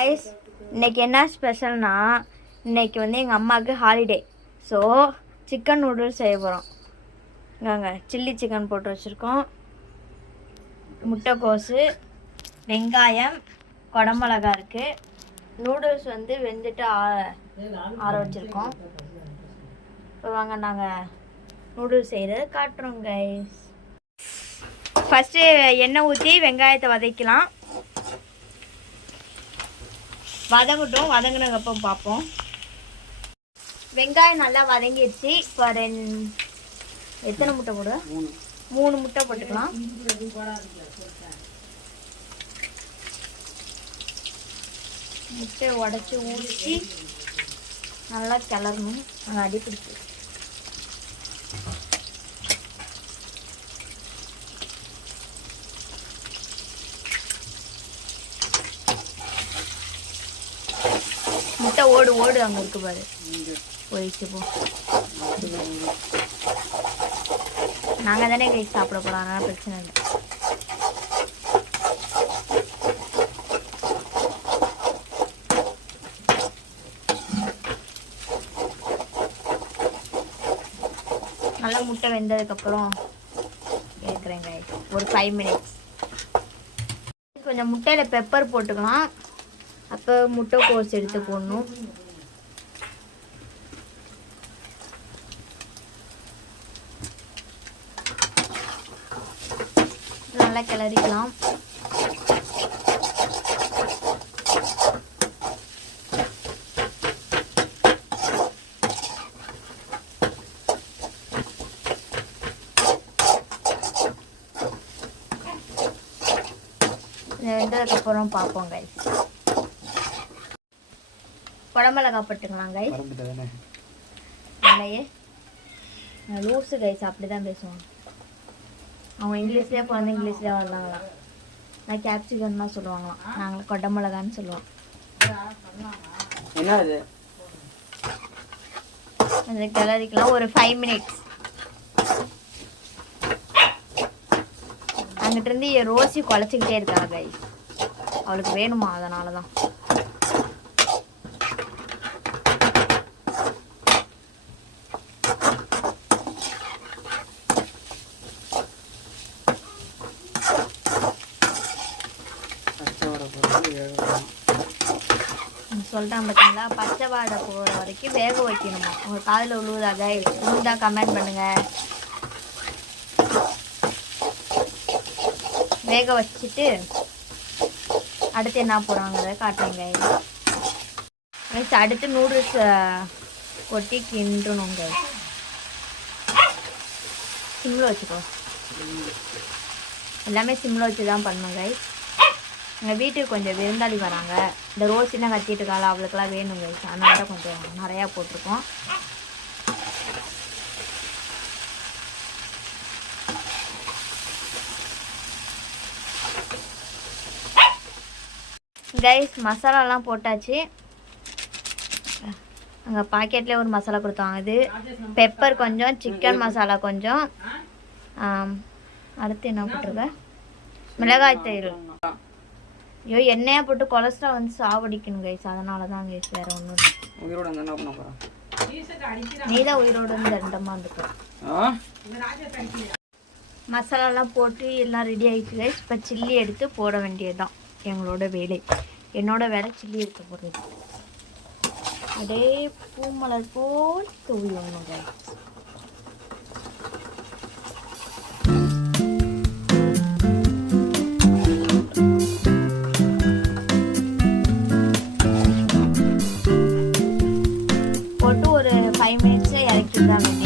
Guys, இன்னைக்கு என்ன ஸ்பெஷல்னா, இன்னைக்கு வந்து எங்கள் அம்மாவுக்கு ஹாலிடே. ஸோ சிக்கன் நூடுல்ஸ் செய்ய போகிறோம். இங்கே சில்லி சிக்கன் போட்டு வச்சுருக்கோம், முட்டைக்கோசு, வெங்காயம், குடமிளகா இருக்குது. நூடுல்ஸ் வந்து வெந்துட்டு ஆற வச்சுருக்கோம். இப்போ வாங்க நாங்கள் நூடுல்ஸ் செய்கிறது காட்டுறோம் கைஸ். ஃபஸ்ட்டு எண்ணெய் ஊற்றி வெங்காயத்தை வதக்கலாம். வதங்கட்டும், வதங்கினதுக்கப்புறம் பார்ப்போம். வெங்காயம் நல்லா வதங்கிடுச்சு. இப்போ எத்தனை முட்டை போடு? 3 முட்டை போட்டுக்கலாம். முட்டையை உடச்சி ஊற்றி நல்லா கிளறணும். அங்கே அடிப்பிடிச்சு முட்டை ஓடு ஓடு அங்கே இருக்கு பாரு, போயிடுச்சு போ. நாங்கள் தானே கை சாப்பிட போகிறோம், அதனால பிரச்சனை இல்லை. நல்லா முட்டை வெந்ததுக்கப்புறம் கேட்குறேன் கை, ஒரு 5 மினிட்ஸ். கொஞ்சம் முட்டையில் பெப்பர் போட்டுக்கலாம். அப்போ முட்டைக்கோஸ் எடுத்து போடணும். நல்லா கிளறிக்கலாம். வெந்ததுக்கப்புறம் பார்ப்போம் கைஸ். குடமிளகா போட்டுக்கலாம் கைஸ். இல்லையே லூஸு கைஸ், அப்படி தான் பேசுவாங்க அவங்க. இங்கிலீஷ்லேயே பிறந்த இங்கிலீஷ்லேயே வரலாங்களாம். நான் கேப்சிகம் தான் சொல்லுவாங்களாம், நாங்கள் குடமிளகான்னு சொல்லுவோம். அது கிளறிக்கலாம் ஒரு 5 மினிட்ஸ். அங்கிட்ட இருந்து ரோசி குழச்சிக்கிட்டே இருக்காங்க கைஸ், அவளுக்கு வேணுமா, அதனால தான். சொல்லிட்டான் பார்த்தீங்களா, பச்சை வாடை போகிற வரைக்கும் வேக வைக்கணுமா. உங்கள் காதில் உழுவுதாக உழுந்தா கமெண்ட் பண்ணுங்க. வேக வச்சுட்டு அடுத்து என்ன போடுறாங்கிறத காட்டுறேங்க. அடுத்து நூடுல்ஸ் கொட்டி கிண்டணுங்க. சிம்மில் வச்சுக்கோ, எல்லாமே சிம்மில் வச்சு தான் பண்ணுங்க. எங்கள் வீட்டுக்கு கொஞ்சம் விருந்தாளி வராங்க. இந்த ரோஸெல்லாம் கட்டிட்டு இருக்காள், அவளுக்கெல்லாம் வேணுங்க. அதனால தான் கொஞ்சம் நிறையா போட்டிருக்கோம். கைஸ், மசாலாலாம் போட்டாச்சு. அங்கே பாக்கெட்லேயே ஒரு மசாலா கொடுத்தாங்க. இது பெப்பர் கொஞ்சம், சிக்கன் மசாலா கொஞ்சம், அடுத்து என்ன போட்டிருக்கேன், மிளகாய் தூள். ஐயோ, எண்ணெயாக போட்டு கொலஸ்ட்ரால் வந்து சாவடிக்கணும் கைஸ், அதனால தான் கைஸ், வேறு ஒன்றும் இல்லை. நீ தான் உயிரோடு தண்டமாக இருந்துக்கும். மசாலாலாம் போட்டு எல்லாம் ரெடி ஆகிடுச்சு கைஸ். இப்போ சில்லி எடுத்து போட வேண்டியதுதான் எங்களோட வேலை. என்னோட வேலை சில்லி எடுத்து போடுறது. அப்படியே பூமலர் போல் தூவி ஒன்றும் கைஸ். போட்டு ஒரு 5 மினிட்ஸில் இறக்கிட்டாங்க.